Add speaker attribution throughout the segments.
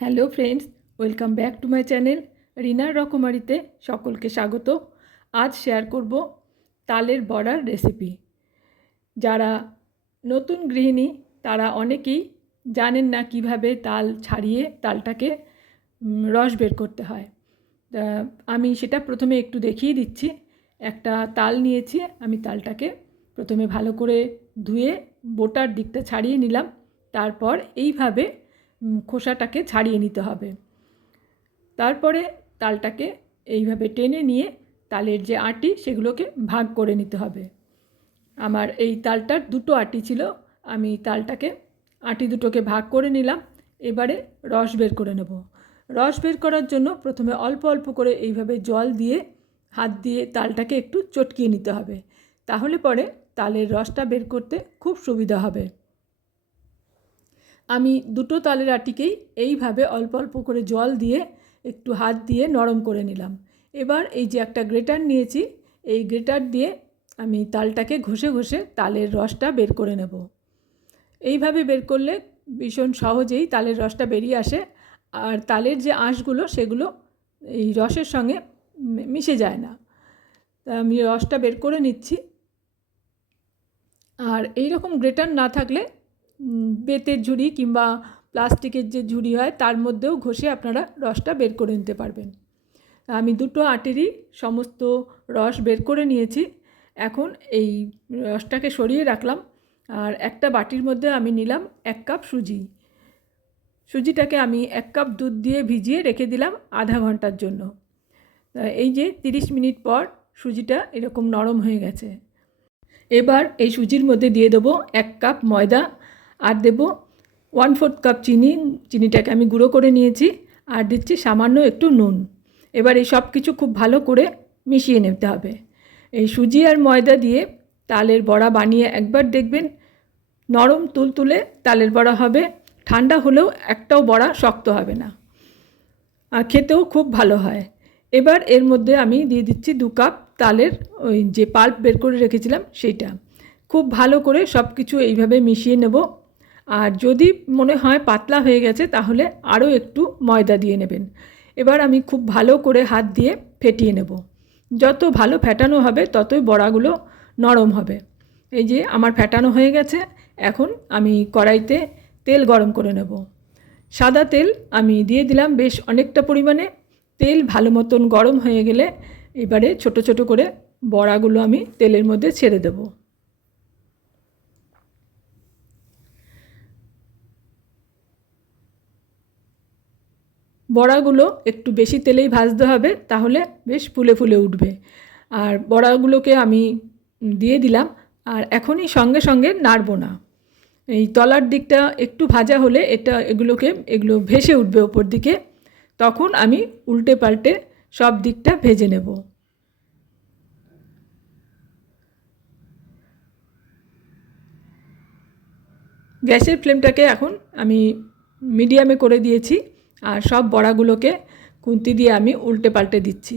Speaker 1: Hello friends, welcome back to my channel রিনার রকমারিতে সকলকে স্বাগত। আজ শেয়ার করব তালের বড়ার রেসিপি। যারা নতুন গৃহিণী, তারা অনেকেই জানেন না কীভাবে তাল ছাড়িয়ে তালটাকে রস বের করতে হয়। আমি সেটা প্রথমে একটু দেখিয়ে দিচ্ছি। একটা তাল নিয়েছি, আমি তালটাকে প্রথমে ভালো করে ধুয়ে বোটার দিকটা ছাড়িয়ে নিলাম। তারপর এইভাবে খোসাটাকে ছাড়িয়ে নিতে হবে। তারপরে তালটাকে এইভাবে টেনে নিয়ে তালের যে আটি, সেগুলোকে ভাগ করে নিতে হবে। আমার এই তালটার দুটো আটি ছিল, আমি তালটাকে আটি দুটোকে ভাগ করে নিলাম, এবারে রস বের করে নেব। রস বের করার জন্য প্রথমে অল্প অল্প করে এইভাবে জল দিয়ে, হাত দিয়ে তালটাকে একটু চটকিয়ে নিতে হবে। তাহলে পরে তালের রসটা বের করতে খুব সুবিধা হবে। আমি দুটো তালের আটিকেই এইভাবে অল্প অল্প করে জল দিয়ে একটু হাত দিয়ে নরম করে নিলাম। এবার এই যে একটা গ্রেটার নিয়েছি, এই গ্রেটার দিয়ে আমি তালটাকে ঘষে ঘষে তালের রসটা বের করে নেব। এইভাবে বের করলে ভীষণ সহজেই তালের রসটা বেরিয়ে আসে আর তালের যে আঁশগুলো সেগুলো এই রসের সঙ্গে মিশে যায় না। তা আমি রসটা বের করে নিচ্ছি। আর এই রকম গ্রেটার না থাকলে বেতের ঝুড়ি কিংবা প্লাস্টিকের যে ঝুড়ি হয়, তার মধ্যেও ঘষে আপনারা রসটা বের করে নিতে পারবেন। আমি দুটো আটেরই সমস্ত রস বের করে নিয়েছি। এখন এই রসটাকে সরিয়ে রাখলাম আর একটা বাটির মধ্যে আমি নিলাম এক কাপ সুজি। সুজিটাকে আমি এক কাপ দুধ দিয়ে ভিজিয়ে রেখে দিলাম আধা ঘণ্টার জন্য। এই যে তিরিশ মিনিট পর সুজিটা এরকম নরম হয়ে গেছে। এবার এই সুজির মধ্যে দিয়ে দেবো এক কাপ ময়দা আর দেবো ওয়ান ফোর্থ কাপ চিনি, চিনিটাকে আমি গুঁড়ো করে নিয়েছি আর দিচ্ছি সামান্য একটু নুন। এবার এই সব কিছু খুব ভালো করে মিশিয়ে নিতে হবে। এই সুজি আর ময়দা দিয়ে তালের বড়া বানিয়ে একবার দেখবেন নরম তুলতুলে তালের বড়া হবে, ঠান্ডা হলেও একটাও বড়া শক্ত হবে না। আর খেতেও খুব ভালো হয়। এবার এর মধ্যে আমি দিয়ে দিচ্ছি দু কাপ তালের ওই যে পাল্প বের করে রেখেছিলাম, সেইটা। খুব ভালো করে সব কিছু এইভাবে মিশিয়ে নেব। আর যদি মনে হয় পাতলা হয়ে গেছে, তাহলে আরও একটু ময়দা দিয়ে নেবেন। এবার আমি খুব ভালো করে হাত দিয়ে ফেটিয়ে নেব। যত ভালো ফেটানো হবে, ততই বড়াগুলো নরম হবে। এই যে আমার ফেটানো হয়ে গেছে, এখন আমি কড়াইতে তেল গরম করে নেব। সাদা তেল আমি দিয়ে দিলাম বেশ অনেকটা পরিমাণে। তেল ভালো মতন গরম হয়ে গেলে এবারে ছোট ছোট করে বড়াগুলো আমি তেলের মধ্যে ছেড়ে দেব। বড়াগুলো একটু বেশি তেলেই ভাজতে হবে, তাহলে বেশ ফুলে ফুলে উঠবে। আর বড়াগুলোকে আমি দিয়ে দিলাম, আর এখনই সঙ্গে সঙ্গে নাড়বো না। এই তলার দিকটা একটু ভাজা হলে এটা এগুলোকে, এগুলো ভেসে উঠবে ওপর দিকে, তখন আমি উল্টে পাল্টে সব দিকটা ভেজে নেব। গ্যাসের ফ্লেমটাকে এখন আমি মিডিয়ামে করে দিয়েছি। আর সব বড়াগুলোকে কুন্তি দিয়ে আমি উল্টে পাল্টে দিচ্ছি।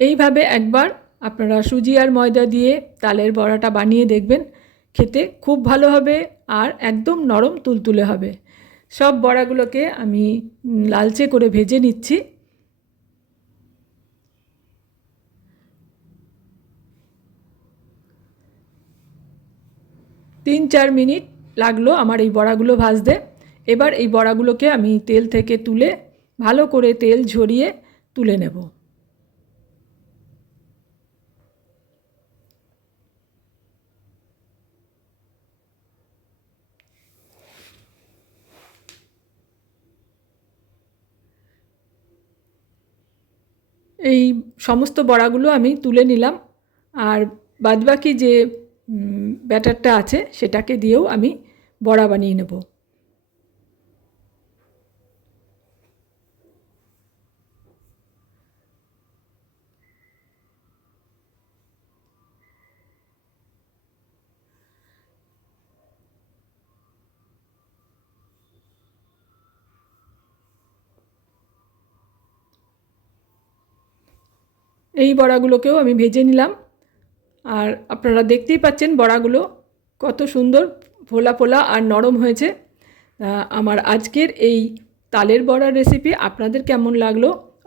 Speaker 1: এইভাবে একবার আপনারা সুজি আর ময়দা দিয়ে তালের বড়াটা বানিয়ে দেখবেন, খেতে খুব ভালো হবে আর একদম নরম তুলতুলে হবে। সব বড়াগুলোকে আমি লালচে করে ভেজে নিচ্ছি। তিন চার মিনিট লাগল আমার এই বড়াগুলো ভাজতে। এবার এই বড়াগুলোকে আমি তেল থেকে তুলে ভালো করে তেল ঝরিয়ে তুলে নেব। এই সমস্ত বড়াগুলো আমি তুলে নিলাম। আর বাদবাকি যে ব্যাটারটা আছে সেটাকে দিয়েও আমি বড়া বানিয়ে নেব। এই বড়াগুলোকেও আমি ভেজে নিলাম। আর আপনারা দেখতেই পাচ্ছেন বড়াগুলো কত সুন্দর ফোলা ফোলা আর নরম হয়েছে। আমার আজকের এই তালের বড়ার রেসিপি আপনাদের কেমন লাগল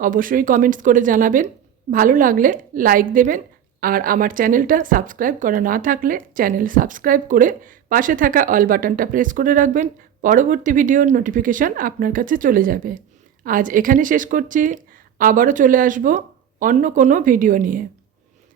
Speaker 1: অবশ্যই কমেন্টস করে জানাবেন। ভালো লাগলে লাইক দেবেন আর আমার চ্যানেলটা সাবস্ক্রাইব করা না থাকলে চ্যানেল সাবস্ক্রাইব করে পাশে থাকা অল বাটনটা প্রেস করে রাখবেন। পরবর্তী ভিডিওর নোটিফিকেশন আপনার কাছে চলে যাবে। আজ এখানে শেষ করছি। আবারও চলে আসব অন্য কোনো ভিডিও নিয়ে।